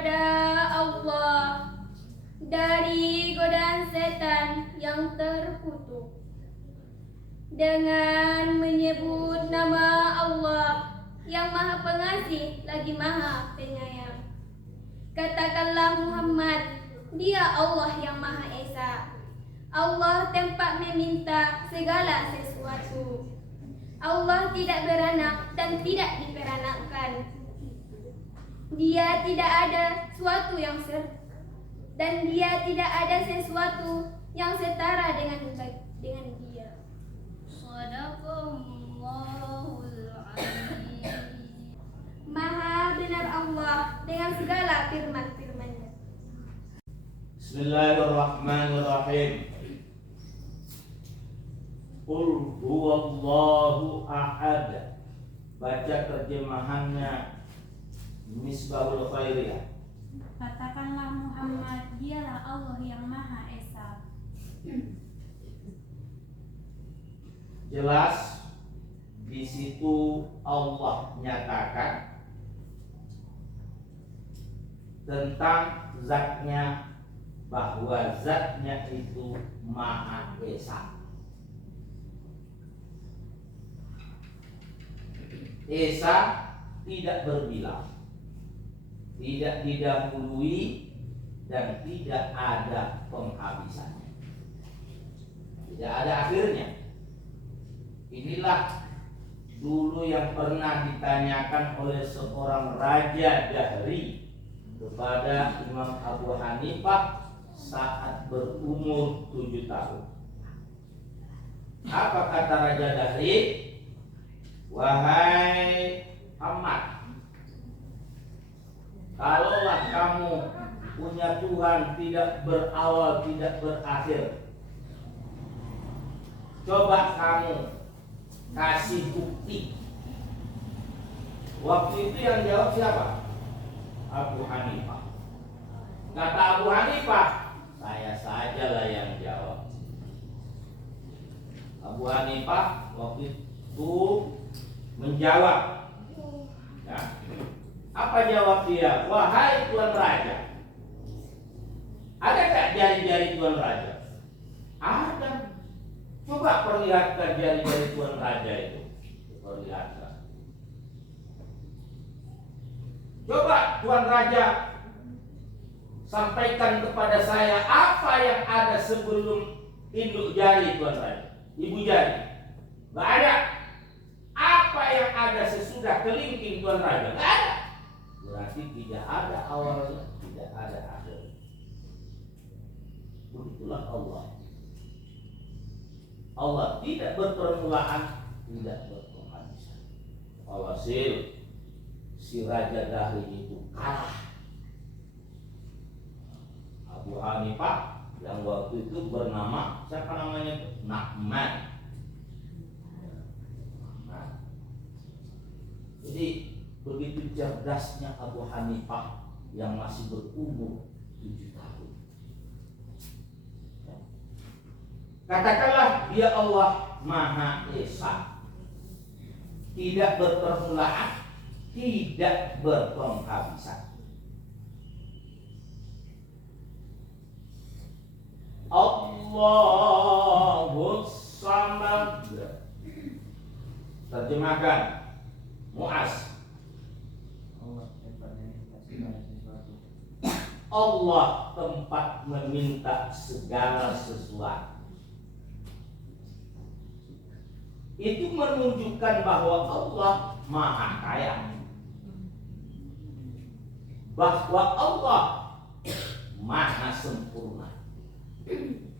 kepada Allah dari godaan setan yang terkutuk dengan menyebut nama Allah yang Maha Pengasih lagi Maha Penyayang. Katakanlah Muhammad, Dia Allah yang Maha Esa. Allah tempat meminta segala sesuatu. Allah tidak beranak dan tidak diperanakkan. Dia tidak ada sesuatu yang dan Dia tidak ada sesuatu yang setara dengan Dia. Shadaqallahul azim. Maha benar Allah dengan segala firman-Firman-Nya. Bismillahirrahmanirrahim. Qul huwallahu ahad. Baca terjemahannya Misbahul Khairiyah. Katakanlah Muhammad, Dialah Allah yang Maha Esa. Jelas di situ Allah nyatakan tentang zatnya, bahwa zatnya itu Maha Esa. Esa tidak berbilang, tidak didahului, dan tidak ada penghabisannya, tidak ada akhirnya. Inilah dulu yang pernah ditanyakan oleh seorang raja Dahri kepada Imam Abu Hanifah saat berumur 7 tahun. Apa kata Raja Dahri? Wahai Ahmad, kalaulah kamu punya Tuhan tidak berawal tidak berakhir, coba kamu kasih bukti. Waktu itu yang jawab siapa? Abu Hanifah. Kata Abu Hanifah, saya sajalah yang jawab. Abu Hanifah waktu itu menjawab, ya. Apa jawab dia? Wahai Tuan Raja, ada tak jari-jari Tuan Raja? Ada. Coba perlihatkan jari-jari Tuan Raja itu. Perlihatkan. Coba Tuan Raja sampaikan kepada saya apa yang ada sebelum induk jari Tuan Raja, ibu jari. Gak ada. Apa yang ada sesudah kelingking Tuan Raja? Gak ada. Berarti tidak ada awalnya, tidak ada akhir. Begitulah Allah. Allah tidak berpermulaan, tidak berpenghabisan. Alhasil si Raja Dahri itu kalah. Abu Hanifah yang waktu itu bernama, siapa namanya? Na'man. Nah, jadi begitu cerdasnya Abu Hanifah yang masih berumur 7 tahun. Katakanlah Dia Allah Maha Esa, tidak berpermulaan, tidak berpenghabisan. Allahus Samad. Terjemahkan Muaz. Allah tempat meminta segala sesuatu. Itu menunjukkan bahwa Allah Maha Kaya, bahwa Allah Maha Sempurna.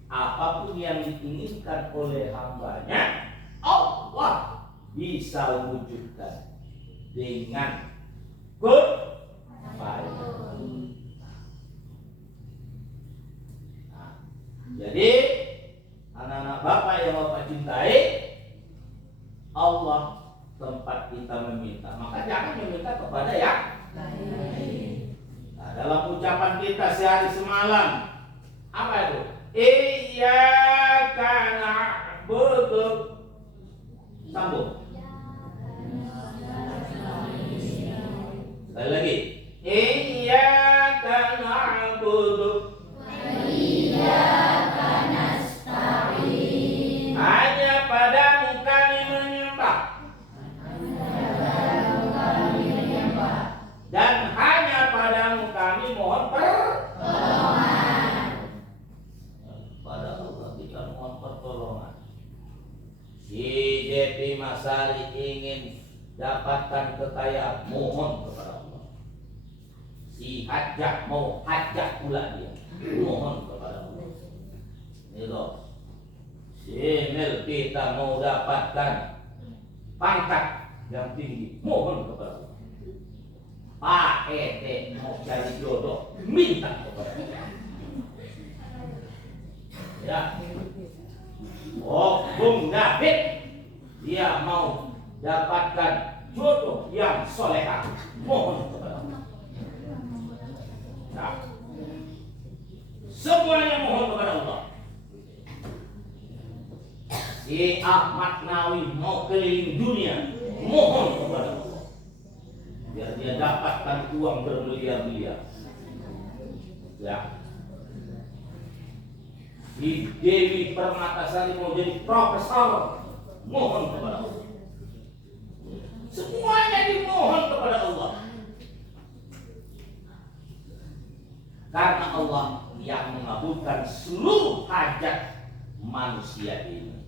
Apapun yang diinginkan oleh hambanya, Allah bisa wujudkan dengan baik. Nah, jadi anak-anak Bapak yang Bapak cintai, Allah tempat kita meminta. Maka jangan meminta kepada yang lain. Nah, dalam ucapan kita sehari semalam, apa itu? Iyyaka na'budu. Sambung. Sekali lagi. Iyyaka Anasari ingin dapatkan kekayaan, mohon kepada Allah. Si hajat mau hajat pula dia, mohon kepada Allah. Ini loh, si Nel kita mau dapatkan pangkat yang tinggi, mohon kepada Allah. Pak Ete mau cari jodoh, minta kepada Allah. Ya. Oh, Bung David, dia mau dapatkan jodoh yang solehah, mohon kepada Allah. Nah, semuanya mohon kepada Allah. Si Ahmad Nawawi mau keliling dunia, mohon kepada Allah. Biar dia dapatkan uang bermiliar-miliar. Ya. Si Dewi Permatasari mau jadi profesor, mohon kepada Allah. Semuanya dimohon kepada Allah. Karena Allah yang mengabulkan seluruh hajat manusia ini.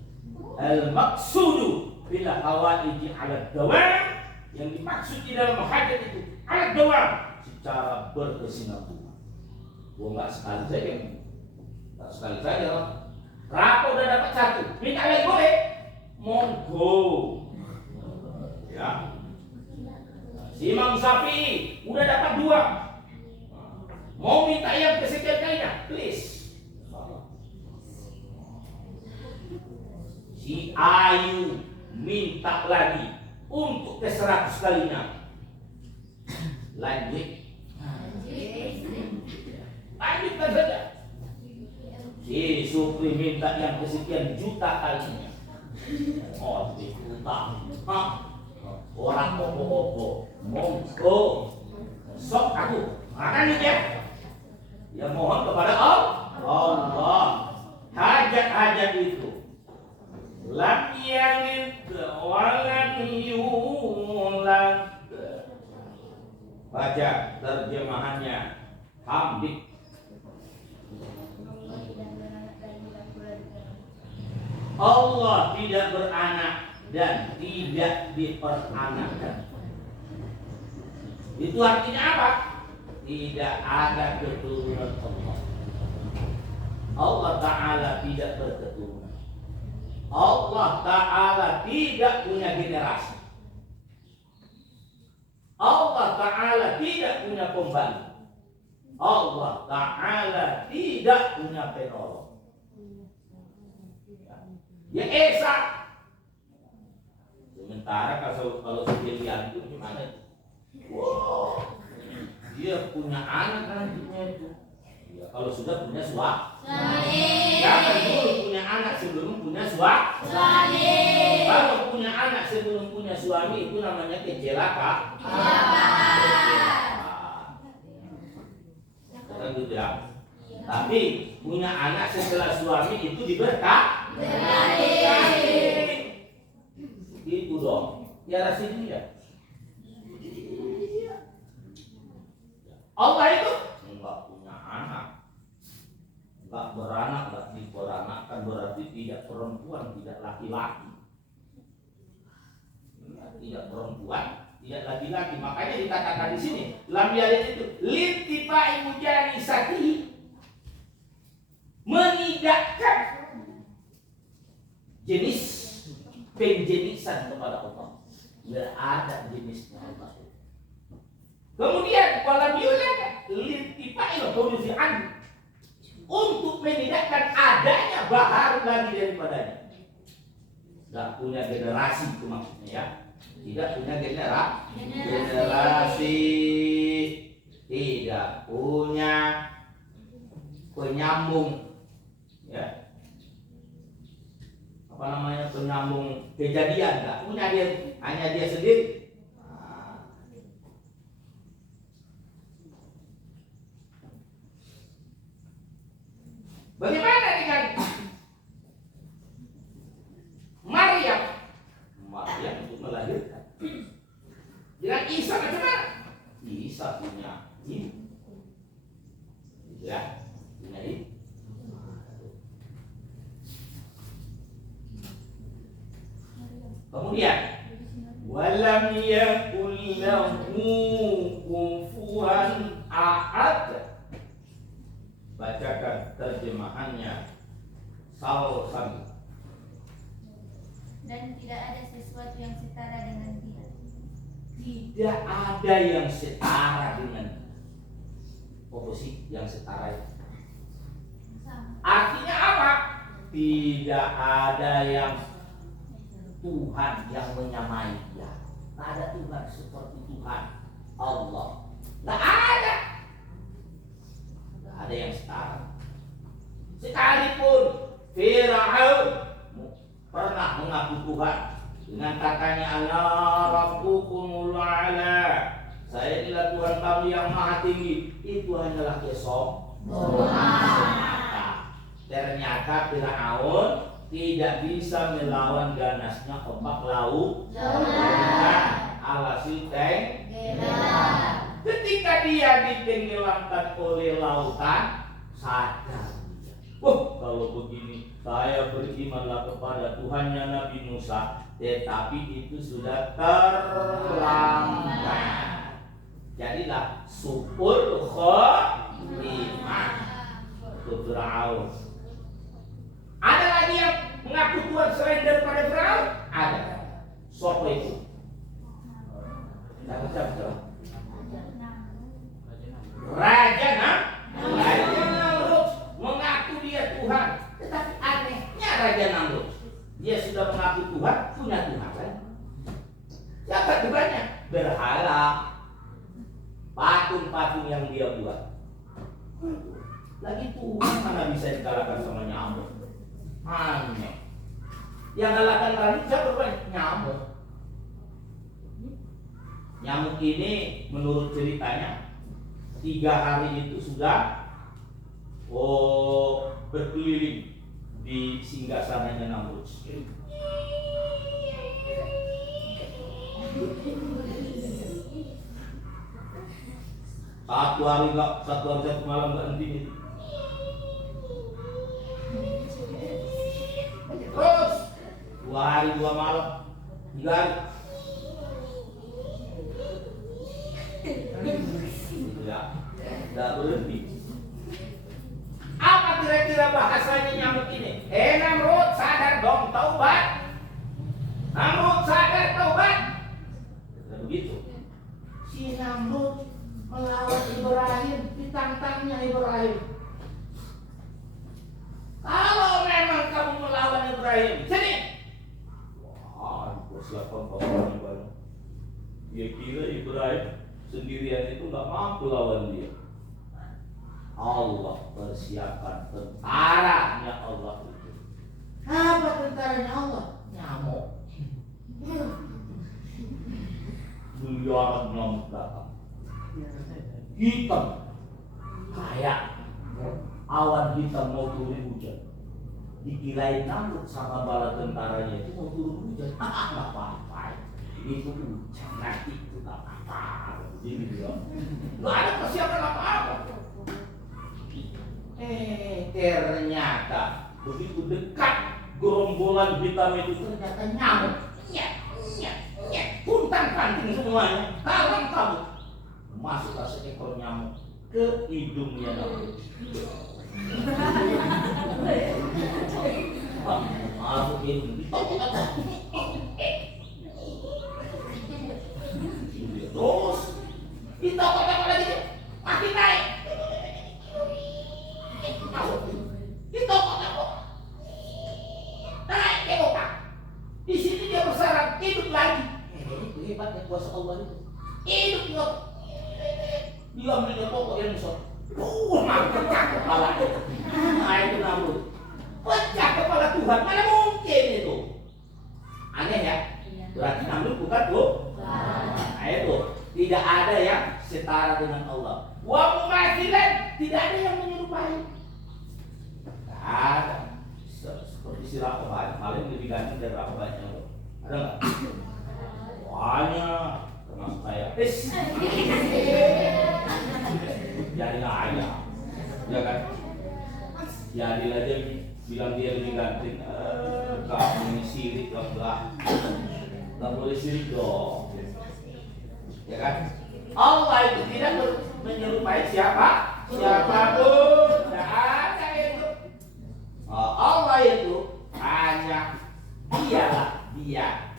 Al-maqsudu bila hawaiji ala dawam, yang dimaksud di dalam hajat itu ala dawam, secara berkesinambungan. Enggak sekali saja. Enggak sekali saja. Berapa udah dapat satu, minta lagi boleh? Monggo. Ya. Si Imam Syafi'i udah dapat 2. Mau minta yang kesekian kalinya, please. Si Ayu minta lagi untuk ke-100 kalinya. Lanjut saja. Si Supri minta yang kesekian juta kalinya. Oh, utang. Orang opo-opo, monggo. Sok aku, makan ya. Ya mohon kepada Allah. Hajat-hajat itu lam yalid walam yulad. Baca terjemahannya Hamdi. Allah tidak beranak dan tidak diperanakkan. Itu artinya apa? Tidak ada keturunan Allah. Allah Ta'ala tidak berketurunan. Allah Ta'ala tidak punya generasi. Allah Ta'ala tidak punya pembantu. Allah Ta'ala tidak punya penolong. Ya Esa. Sementara kalau Sibelian itu gimana? Wow, dia punya anak nantinya itu. Ya, kalau sudah punya suami. Jangan dulu punya anak sebelum punya suami. Kalau punya anak sebelum punya suami itu namanya kecelakaan. Kan gitu ya. Tapi punya anak setelah suami itu diberkati. Itu dong. Tiara sini ya. Allah itu enggak punya anak, enggak beranak, enggak diperanakkan, berarti tidak perempuan, tidak laki-laki. Tidak perempuan, tidak laki-laki. Makanya dikatakan di sini, lam yalid itu lintifa'i mujani sati, menidakkan jenis penjenisan kepada Allah. Tidak ada jenisnya Allah. Kemudian walam yulad lintifa'il hudusi'an, untuk menidakkan adanya baharu lagi daripadanya. Tidak punya generasi itu maksudnya ya. Tidak punya generasi, tidak punya penyambung ya. Apa namanya, penyambung kejadian, tidak punya dia, hanya dia sendiri. Bagaimana dengan Maryam? Maryam untuk melahirkan. Dengan Isa bagaimana? Isa punya ibu. Ya, punya ibu. Kemudian walam yakul lahu kufuwan ahad. Bacakan terjemahannya Salsan. Dan tidak ada sesuatu yang setara dengan dia. Tidak ada yang setara dengan dia. Opposite yang setara itu. Artinya apa? Tidak ada yang Tuhan yang menyamai dia. Tidak ada Tuhan seperti Tuhan Allah. Tidak ada. Tidak ada yang setara. Sekalipun Fir'aun pernah mengaku Tuhan dengan katanya ana rabbukumul a'la, saya adalah Tuhan kamu yang maha tinggi. Itu hanyalah semata. Ternyata Fir'aun tidak bisa melawan ganasnya ombak laut dengan alhasil ketika dia ditenggelamkan oleh lautan, sadar dia. Kalau begini saya berimanlah kepada Tuhannya Nabi Musa, tetapi itu sudah terlambat. Jadilah su'ul khotimah ke Fir'aun. Ada lagi yang mengaku Tuhan selain daripada Fir'aun? Ada. Siapa itu? Raja Namrud mengaku dia Tuhan. Tetapi anehnya Raja Namrud, dia sudah mengaku Tuhan, punya Tuhan kan? Siapa Tuhannya? Berhala, patung-patung yang dia buat. Lagi Tuhan mana bisa dikalahkan sama nyamuk? Aneh. Yang kalahkan lagi siapa Tuhan? Nyamuk. Nyamuk ini menurut ceritanya 3 hari itu sudah berkeliling di singgasananya Namrud. Satu hari satu malam nggak henti. Terus 2 hari 2 malam, 3 hari. Ya, tidak berhenti. Apa kira-kira bahasanya nyamuk ini? Namrud, sadar dong, taubat. Namrud, sadar, taubat. Begitu. Si Namrud melawan Ibrahim, ditantangnya Ibrahim. Kalau memang kamu melawan Ibrahim, sini. Wah, persiapan pasukan baru. Dia kira Ibrahim sendirian itu nggak mampu lawan dia. Allah persiapkan tentaranya Allah itu. Apa tentaranya Allah? Nyamuk. Miliaran nyamuk datang. Hitam, kayak awan hitam mau turun hujan. Dikirain Namrud sama bala tentaranya itu mau turun hujan. Nggak apa-apa. Itu hujan nanti itu nggak apa-apa. Jadi dia nggak ada persiapan apa-apa. Ternyata begitu dekat gerombolan hitam itu ternyata nyamuk. Puntang panting semuanya. Kalang kabut. Masuklah seekor nyamuk ke hidungnya Namrud. Masuk hidung. Terus ditokok-tokok lagi, makin naik. Masuk. Ditokok-tokok. Naik ke otak. Di sini dia bersarang, hidup lagi. Itu hebatnya kuasa Allah itu. Hidup dia. Dia ambil pokok yang besar. Pecah kepalanya. Nah itu Namrud. Pecah kepala Tuhan. Mana mungkin itu? Aneh ya? Berarti Namrud bukan Tuhan. Nah itu. Tidak ada yang setara dengan Allah. Wa mumathilan, tidak ada yang menyerupai. Tidak ada. Seperti si Rakoban, paling lebih ganteng dari Rakobannya. Ada nggak? Banyak. Termasuk saya. Jadilah ayah, ya kan? Jadilah dia bilang dia lebih ganteng. Kamu ini sirik, enggak. Nggak boleh syirik dong. Ya kan? Allah itu tidak menyerupai siapapun. Tidak ada itu. Allah itu hanya dialah dia.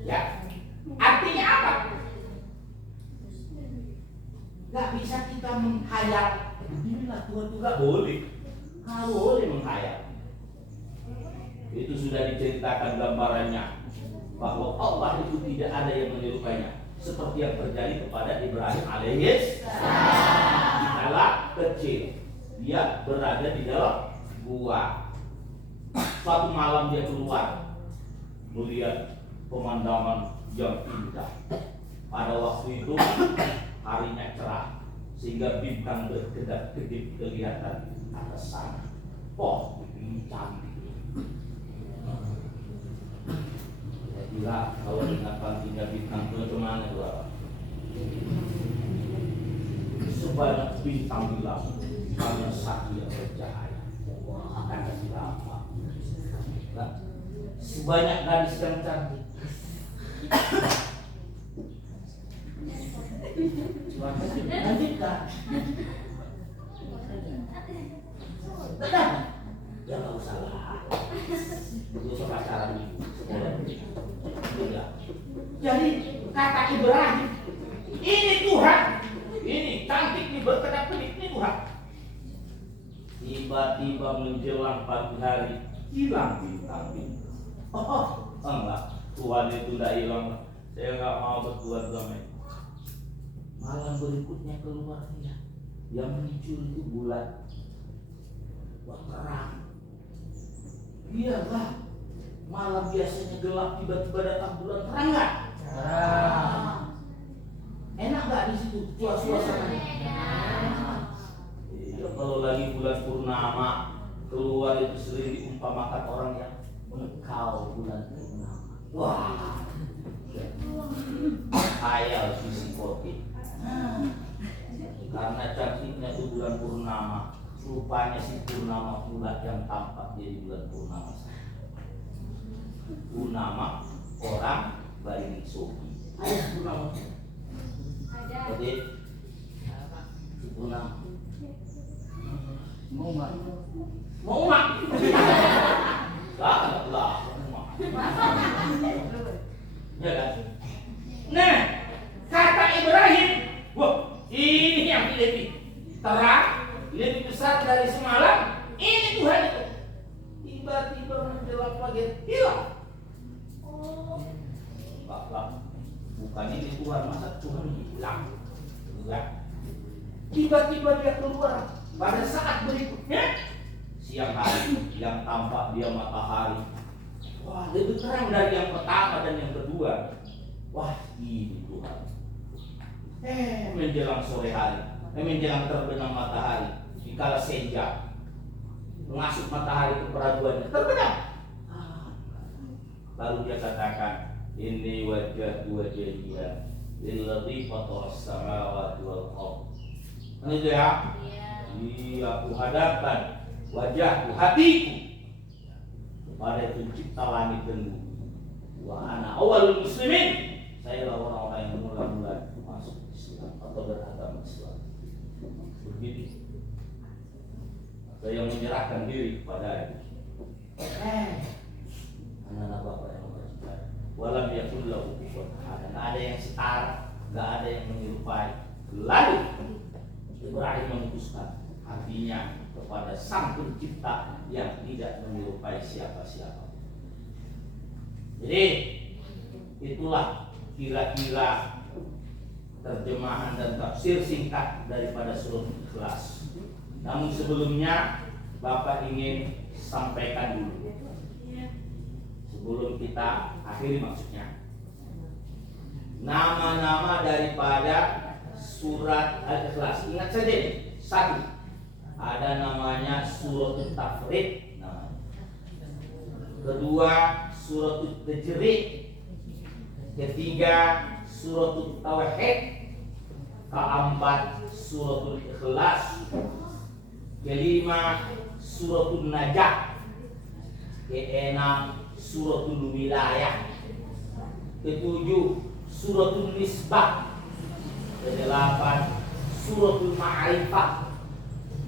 Ya. Artinya apa? Gak bisa kita menghayal. Inilah Tuhan itu gak boleh. Gak boleh menghayal. Itu sudah diceritakan gambarannya bahwa Allah itu tidak ada yang menyerupainya, seperti yang terjadi kepada Ibrahim alaihissalam. Di dalam kecil, dia berada di dalam gua. Suatu malam dia keluar melihat pemandangan yang indah. Pada waktu itu harinya cerah sehingga bintang berkedap-kedip kelihatan atas sana. Oh, ini cantik. Saya kira kalau dengan cantiknya bintang itu kemana tuh? Sebanyak bintang bilang hanya satu yang bercahaya. Akan kasih apa? Sebanyak gadis yang cantik. Lanjutkan. Benar. Ya nggak usah lah. Itu pacaran di sekolah. Jadi kata Ibrahim, ini Tuhan, ini cantik nih berkedap-kedip, ini Tuhan. Tiba-tiba menjelang pagi hari hilang bintang-bintang. Enggak, Tuhan itu tidak hilang. Saya nggak mau berbuat damai. Malam berikutnya keluar dia, yang muncul itu bulan. Wah, terang. Iyalah, malam biasanya gelap, tiba-tiba datang bulan, terang nggak? Terang. Enak nggak di situ suasananya? Iya, kalau lagi bulan purnama keluar itu sering diumpamakan orang yang engkau bulan purnama. Wah, khayal psikotik. Karena cantiknya itu bulan purnama, rupanya si purnama pula yang tampak jadi bulan purnama. Purnama orang Bali Sopi. Ada purnama. Ada. Jadi si purnama mau mak? Mau mak? Lah, ya kan? Nah, kata Ibrahim, wah, ini yang lebih terang, lebih besar dari semalam. Ini Tuhan itu. Tiba-tiba menjelang pagi hilang. Pak, bukan ini Tuhan, masa Tuhan hilang? Enggak. Tiba-tiba dia keluar. Pada saat berikutnya, siang hari yang tampak dia matahari. Wah, lebih terang dari yang pertama dan yang kedua. Wah, ini Tuhan. Menjelang sore hari, menjelang terbenam matahari, dikala senja, mengasuh matahari ke peraduannya, terbenam. Lalu dia katakan, ini wajah dia, lilladzi fataras samawati wal ardh. Ini dia. Iya, aku hadapkan wajahku, hatiku kepada pencipta langit dan bumi. Wa ana awalul muslimin. Saya adalah orang-orang yang mula-mula masuk Islam atau beragama Islam. Begitu. Saya yang menyerahkan diri kepada anak-anak Bapak yang bercinta. Walam yakul lahu kufuwan ahad. Enggak ada yang setara, enggak ada yang menyerupai. Lalu Ibrahim memutuskan hatinya kepada Sang Pencipta yang tidak menyerupai siapa-siapa. Jadi itulah kira-kira terjemahan dan tafsir singkat daripada surat Ikhlas. Namun sebelumnya Bapak ingin sampaikan dulu, sebelum kita akhiri maksudnya, nama-nama daripada surat Al-Ikhlas. Ingat saja nih, satu, ada namanya Suratul Tafrid, kedua Suratul Tajrid, ketiga Suratul Tauhid, keempat Suratul Ikhlas, kelima Suratul Najah, keenam Suratul Wilayah, Ketujuh, suratul nisbah. Kedelapan, suratul ma'rifah.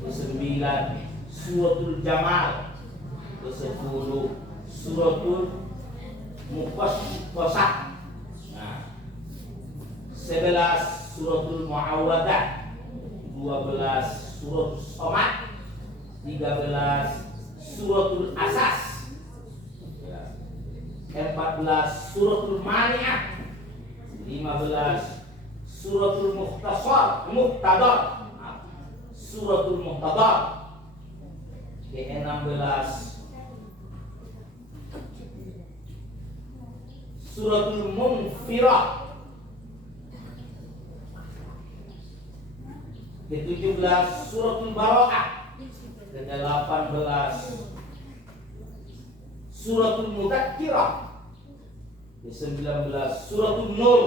Kesembilan, suratul jamal. Kesepuluh, suratul muqassah. Nah, 11 suratul muawwadah. 12 suratul somad. 13 suratul asas. 14 suratul mani'ah. 15 suratul muhtadar. Suratul muhtadar. 16 suratul munfirah. 17 suratul bara'ah. 18 suratul mudzakkirah. 19 suratul nur.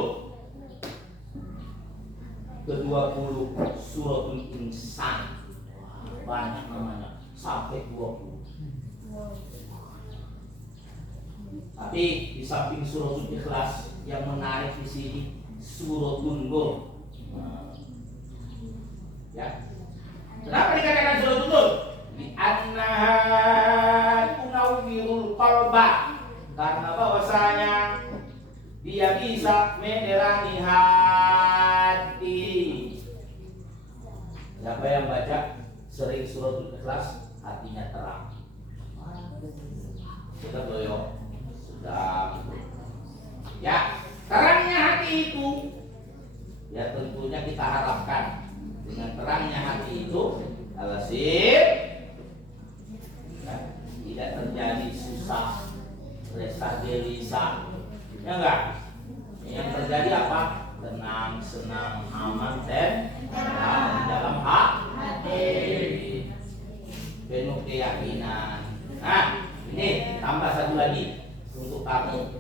20 suratul insan. Banyak namanya, sampai 20. Tapi di samping suratul ikhlas, yang menarik di sini suratul nur. Ya. Kenapa dikatakan suratul nur? Di annaha tunawwirul qalba. Karena bahwasanya dia bisa menerangi hati. Siapa yang baca sering suratul ikhlas, hatinya terang. Kita doyok. Sudah. Ya, terangnya hati itu, ya tentunya kita harapkan dengan terangnya hati itu alhasil tidak terjadi susah, resah gelisah, ya enggak? Yang terjadi apa? Tenang, senang, aman, dan di dalam hati, penuh keyakinan. Nah, ini tambah satu lagi untuk kamu.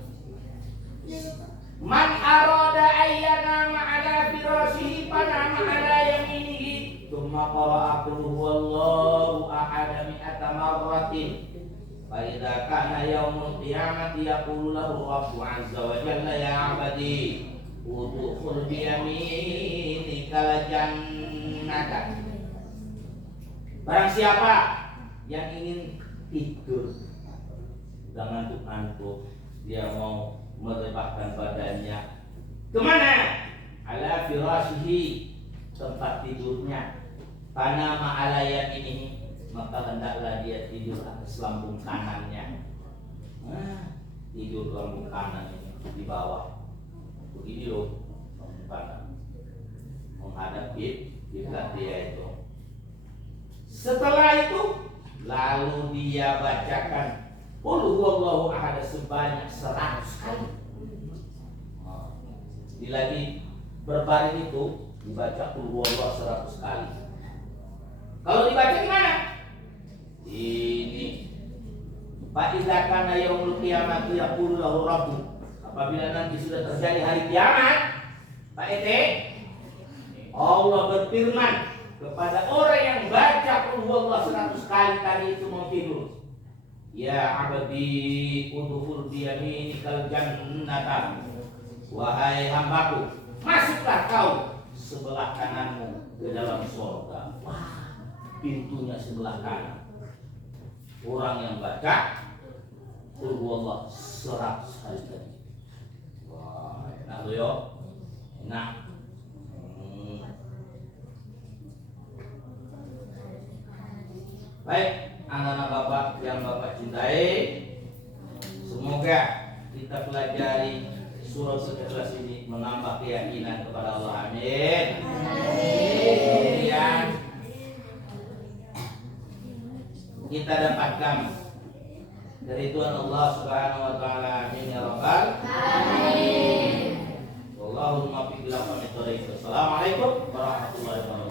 Man arada ayyana ma'ala firashihi panama ala yaminihi thumma qara'a qul huwallahu ahad mi'ata marratin fa idza kana yaumul qiyamati yaqulu lahu rabbu 'azza wa jalla ya 'abadi udkhul bi yaminikal jannata. Barang siapa yang ingin tidur, udah ngantuk-ngantuk, dia mau merebahkan badannya, kemana? Ala firashihi, tempat tidurnya. Panama ala yaminihi, maka hendaklah dia tidur atas lambung kanannya. Tidur lambung kanan ini di bawah. Begini loh, lambung kanan menghadap kiblat dia itu. Setelah itu lalu dia bacakan Qul huwallahu ahad sebanyak 100 kali. Lagi berbaring itu dibaca Qul huwallahu 100 kali. Kalau dibaca gimana? Ini Fa idza kana yaumul qiyamati yaqulu lahu rabbu. Apabila nanti sudah terjadi hari kiamat, Pak Ete, Allah berfirman kepada orang yang baca Qul huwallahu 100 kali tadi itu mau tidur. Ya abdi udkhul bi yaminikal jannata. Wahai hambaku, masuklah kau sebelah kananmu ke dalam surga. Wah, pintunya sebelah kanan. Orang yang baca Qul huwallahu 100 kali tadi. Wah, enak tuh yo. Enak. Baik, anak-anak Bapak yang Bapak cintai, semoga kita pelajari surah Al-Ikhlas ini menambah keyakinan kepada Allah. Amin. Kemudian kita dapatkan dari Tuhan Allah Subhanahu wa taala. Amin ya rabbal alamin. Wallahumma fi ila qamit. Assalamualaikum warahmatullahi wabarakatuh.